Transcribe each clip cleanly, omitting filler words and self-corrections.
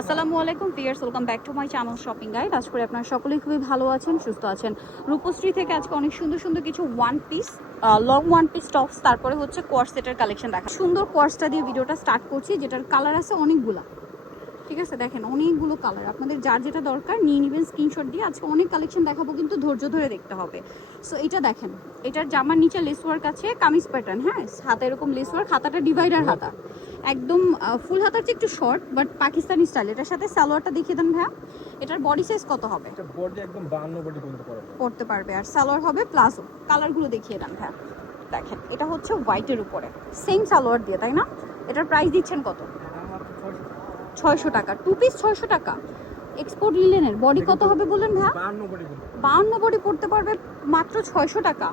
আসসালামু আলাইকুম viewers, welcome back to my channel shopping guide. আজ করে আপনারা সকলেই খুবই ভালো আছেন, সুস্থ আছেন। রূপশ্রী থেকে আজকে অনেক সুন্দর সুন্দর কিছু one piece, long one piece tops, তারপরে হচ্ছে কোয়ার সেটের কালেকশন দেখা। সুন্দর কোয়ার্সটা দিয়ে ভিডিওটা স্টার্ট করছি, যেটার কালার আছে অনেকগুলা। ঠিক আছে, দেখেন অনেকগুলো কালার, আপনাদের যার যেটা দরকার নিয়ে নেবেন স্ক্রিনশট দিয়ে। আজকে অনেক কালেকশন দেখাবো, কিন্তু ধৈর্য ধরে দেখতে হবে। সো এটা দেখেন, এটার জামার নিচে লেস ওয়ার্ক আছে, কামিজ প্যাটার্ন। হ্যাঁ, হাতে এরকম লেস ওয়ার্ক, হাতাটা ডিভাইডার হাতা, একদম ফুল হাতার চেয়ে একটু শর্ট বাট পাকিস্তানি স্টাইল। এটার সাথে সালোয়ারটা দেখিয়ে দেন ভাইয়া। এটার বডি সাইজ কত হবে? এটা বডি একদম 52 বডি পড়তে পারবে। আর সালোয়ার হবে প্লাজো। কালারগুলো দেখিয়ে দেন ভাইয়া। দেখেন এটা হচ্ছে হোয়াইটের উপরে সেম সালোয়ার দিয়ে, তাই না? এটার প্রাইস দিচ্ছেন কত? 600 টাকা। টু পিস 600 টাকা। এক্সপোর্ট লিলেনের বডি কত হবে বলেন ভাইয়া? 52 বডি পড়তে পারবে মাত্র 600 টাকা।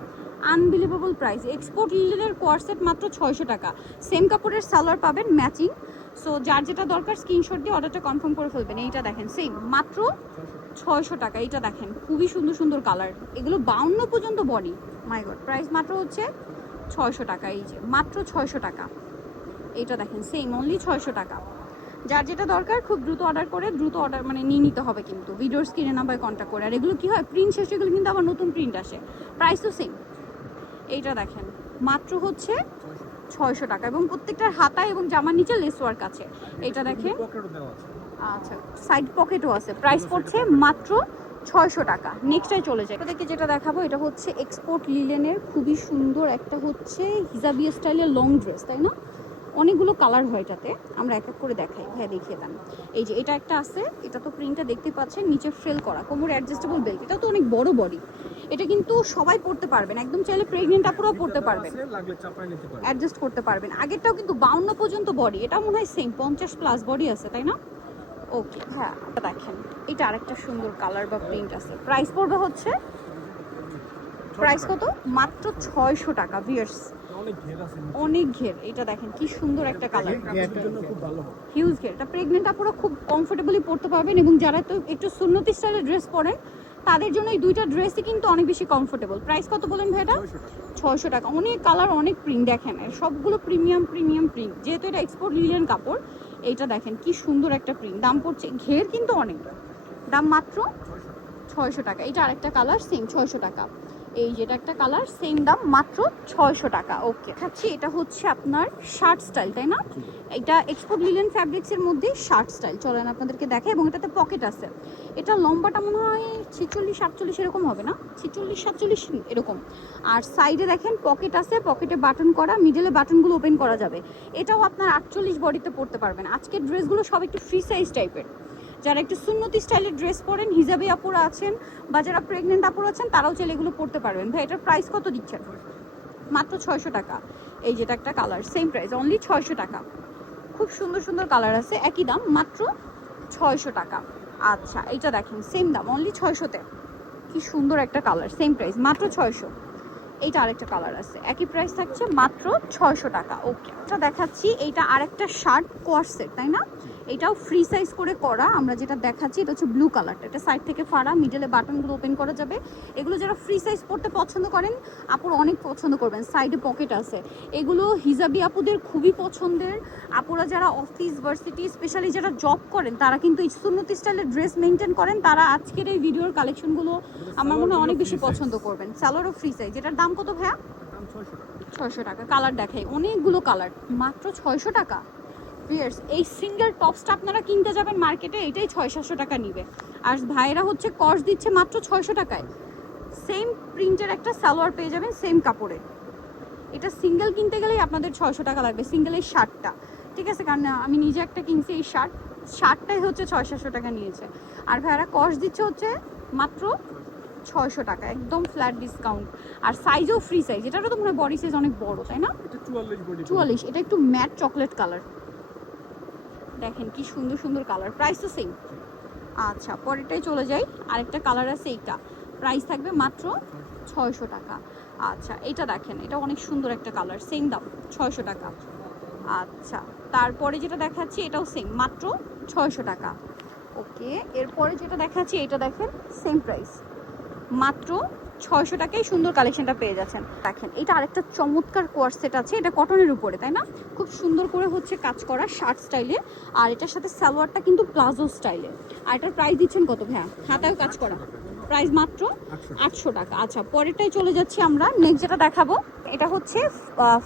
Unbelievable price. এক্সপোর্ট লিলেনের কোয়ারসেট মাত্র 600 টাকা। সেম কাপড়ের সালোয়ার পাবেন ম্যাচিং। সো যার যেটা দরকার স্ক্রিনশট দিয়ে অর্ডারটা কনফার্ম করে ফেলবেন। এইটা দেখেন সেম মাত্র 600 টাকা। এইটা দেখেন খুবই সুন্দর সুন্দর কালার, এগুলো 52 পর্যন্ত বডি। মাই গড, প্রাইস মাত্র হচ্ছে 600 টাকা। এই যে মাত্র 600 টাকা। এইটা দেখেন সেম অনলি 600 টাকা। যার যেটা দরকার খুব দ্রুত অর্ডার করে, দ্রুত অর্ডার মানে নিয়ে নিতে হবে, কিন্তু ভিডিওর স্ক্রিনে নাম্বারে কন্ট্যাক্ট করে। আর এগুলো কি হয়, প্রিন্ট শেষ এগুলো কিন্তু আবার নতুন প্রিন্ট আসে। প্রাইস তো সেম। এইটা দেখেন মাত্র হচ্ছে 600 টাকা, এবং প্রত্যেকটার হাতা এবং জামার নিচে লেস ওয়ার্ক আছে। এইটা দেখেন, আচ্ছা সাইড পকেটও আছে। প্রাইস পড়ছে মাত্র 600 টাকা। নেক্সটটাই চলে যায়। আপনাদেরকে যেটা দেখাবো এটা হচ্ছে এক্সপোর্ট লিলেনের খুবই সুন্দর একটা হচ্ছে হিজাবি স্টাইলের লং ড্রেস, তাই না? অনেকগুলো কালার হয় এটাতে, আমরা এক এক করে দেখাই। হ্যাঁ দেখিয়ে দেন। এই যে এটা একটা আছে, এটা তো প্রিন্টটা দেখতে পাচ্ছেন, নিচে ফ্রেল করা, কোমর অ্যাডজাস্টেবল বেল্ট। এটা তো অনেক বড় বডি, এটা কিন্তু সবাই পড়তে পারবেন, একদম চাইলে প্রেগনেন্ট আপুরাও পড়তে পারবেন, অ্যাডজাস্ট করতে পারবেন। আগেরটাও কিন্তু 52 পর্যন্ত বডি, এটা মনে হয় সেম 50 প্লাস বডি আছে, তাই না? ওকে হ্যাঁ, দেখেন এটা আরেকটা সুন্দর কালার বা প্রিন্ট আছে। প্রাইস পড়বে হচ্ছে, প্রাইস কত? মাত্র 600 টাকা। ভিউয়ার্স অনেক ঘের। এটা দেখেন কি সুন্দর একটা কালার, হিউজ ঘের। এটা প্রেগনেন্ট আপুরা খুব কমফোর্টেবলি পরতে পারবেন, এবং যারা তো একটু সুন্নতি স্টাইলের ড্রেস পরেন তাদের জন্য এই দুইটা ড্রেসই কিন্তু অনেক বেশি কমফোর্টেবল। প্রাইস কত বলেন ভাই এটা? 600 টাকা। অনেক কালার, অনেক প্রিন্ট, দেখেন সবগুলো প্রিমিয়াম প্রিমিয়াম প্রিন্ট, যেহেতু এটা এক্সপোর্ট লিলেন কাপড়। এইটা দেখেন কি সুন্দর একটা প্রিন্ট। দাম পড়ছে, ঘের কিন্তু অনেক, দাম মাত্র 600 টাকা। এটা আরেকটা কালার সেম 600 টাকা। এই যেটা একটা কালার সেম দাম মাত্র 600 টাকা। ওকে খাচ্ছি, এটা হচ্ছে আপনার শার্ট স্টাইল, তাই না? এটা এক্সপোর্ট লিলেন ফ্যাব্রিক্সের মধ্যে শার্ট স্টাইল। চলেন আপনাদেরকে দেখে, এবং এটাতে পকেট আছে। এটা লম্বাটা মনে হয় 46-48 এরকম হবে না, 46-47 এরকম। আর সাইডে দেখেন পকেট আছে, পকেটে বাটন করা, মিডলে বাটনগুলো ওপেন করা যাবে। এটাও আপনার 48 বডিতে পড়তে পারবেন। আজকের ড্রেসগুলো সব একটু ফ্রি সাইজ টাইপের। যারা একটু সুন্নতি স্টাইলের ড্রেস পরেন, হিজাবি আপুরা আছেন বা যারা প্রেগনেন্ট আপুরা আছেন, তারাও চাইলে এগুলো পড়তে পারবেন। ভাই এটার প্রাইস কত দিচ্ছেন? মাত্র 600 টাকা। এই যেটা একটা কালার সেম প্রাইস অনলি 600 টাকা। খুব সুন্দর সুন্দর কালার আছে, একই দাম মাত্র 600 টাকা। আচ্ছা এইটা দেখেন সেম দাম অনলি 600-তে। কি সুন্দর একটা কালার, সেম প্রাইস মাত্র 600। এইটা আরেকটা কালার আছে, একই প্রাইস থাকছে মাত্র 600 টাকা। ওকে, এটা দেখাচ্ছি, এইটা আরেকটা শার্ট কোয়ার্সেট, তাই না? এটাও ফ্রি সাইজ করে করা। আমরা যেটা দেখাচ্ছি এটা হচ্ছে ব্লু কালারটা, এটা সাইড থেকে ফাড়া, মিডলে বাটনগুলো ওপেন করা যাবে। এগুলো যারা ফ্রি সাইজ পড়তে পছন্দ করেন, আপুর অনেক পছন্দ করবেন। সাইডে পকেট আছে, এগুলো হিজাবি আপুদের খুবই পছন্দের। আপুরা যারা অফিস ভার্সিটি স্পেশালি যারা জব করেন, তারা কিন্তু এই সুন্নতি স্টাইলের ড্রেস মেনটেন করেন, তারা আজকের এই ভিডিওর কালেকশনগুলো আমার মনে হয় অনেক বেশি পছন্দ করবেন। স্যালোরও ফ্রি সাইজ। এটার দাম কত ভাইয়া? 600 টাকা। কালার দেখাই, অনেকগুলো কালার, মাত্র 600 টাকা। ভিউয়ার্স এই সিঙ্গেল টপসটা আপনারা কিনতে যাবেন মার্কেটে, এটাই 600-700 টাকা নিবে। আর ভাইরা হচ্ছে কস্ট দিচ্ছে মাত্র 600 টাকায়। সেম প্রিন্টের একটা সালোয়ার পেয়ে যাবেন সেম কাপড়ে। এটা সিঙ্গেল কিনতে গেলেই আপনাদের 600 টাকা লাগবে, সিঙ্গেলের শার্টটা। ঠিক আছে, কারণ আমি নিজে একটা কিনছি এই শার্টটাই হচ্ছে 600-700 টাকা নিয়েছে। আর ভাইরা কস্ট দিচ্ছে হচ্ছে মাত্র 600 টাকা, একদম ফ্ল্যাট ডিসকাউন্ট। আর সাইজও ফ্রি সাইজ। এটারও তো মনে হয় বডি সাইজ অনেক বড়, তাই না? 44। এটা একটু ম্যাট চকলেট কালার, দেখেন কি সুন্দর সুন্দর কালার। প্রাইস তো সেম। আচ্ছা পরেরটাই চলে যাই, আরেকটা কালার আছে, এইটা প্রাইস থাকবে মাত্র 600 টাকা। আচ্ছা এটা দেখেন, এটা অনেক সুন্দর একটা কালার, সেম দাম 600 টাকা। আচ্ছা তারপরে যেটা দেখাচ্ছি এটাও সেম মাত্র 600 টাকা। ওকে, এরপরে যেটা দেখাচ্ছি এটা দেখেন সেম প্রাইস মাত্র 600 টাকায় সুন্দর কালেকশনটা পেয়ে যাচ্ছেন। দেখেন এটা আরেকটা চমৎকার কোয়ার সেট আছে, এটা কটনের উপরে, তাই না? খুব সুন্দর করে হচ্ছে কাজ করা শার্ট স্টাইলে, আর এটার সাথে সালোয়ারটা কিন্তু প্লাজো স্টাইলে। আর এটার প্রাইস দিচ্ছেন কত ভাইয়া? হাতায়ও কাজ করা, প্রাইস মাত্র 800 টাকা। আচ্ছা, পরেরটাই চলে যাচ্ছি আমরা। নেক্সট যেটা দেখাবো এটা হচ্ছে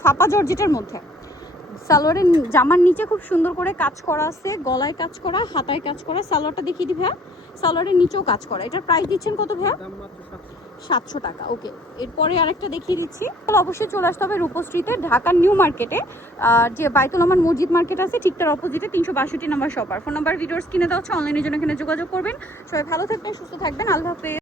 ফাপা জর্জেটের মধ্যে, সালোয়ারের জামার নিচে খুব সুন্দর করে কাজ করা আছে, গলায় কাজ করা, হাতায় কাজ করা। সালোয়ারটা দেখিয়ে দিই ভাইয়া, সালোয়ারের নিচেও কাজ করা। এটার প্রাইস দিচ্ছেন কত ভাইয়া? 700 টাকা। ওকে, এরপরে আরেকটা দেখিয়ে দিচ্ছি। অবশ্যই চলে আসতে হবে রূপশ্রীতে, ঢাকার নিউ মার্কেটে, যে বাইতুল আমান মসজিদ মার্কেট আছে ঠিক তার অপোজিটে 362 number shopper. Phone number videos কিনে দেওয়া হচ্ছে, অনলাইনের জন্য এখানে যোগাযোগ করবেন। সবাই ভালো থাকবেন, সুস্থ থাকবেন, আল্লাহ হাফেজ।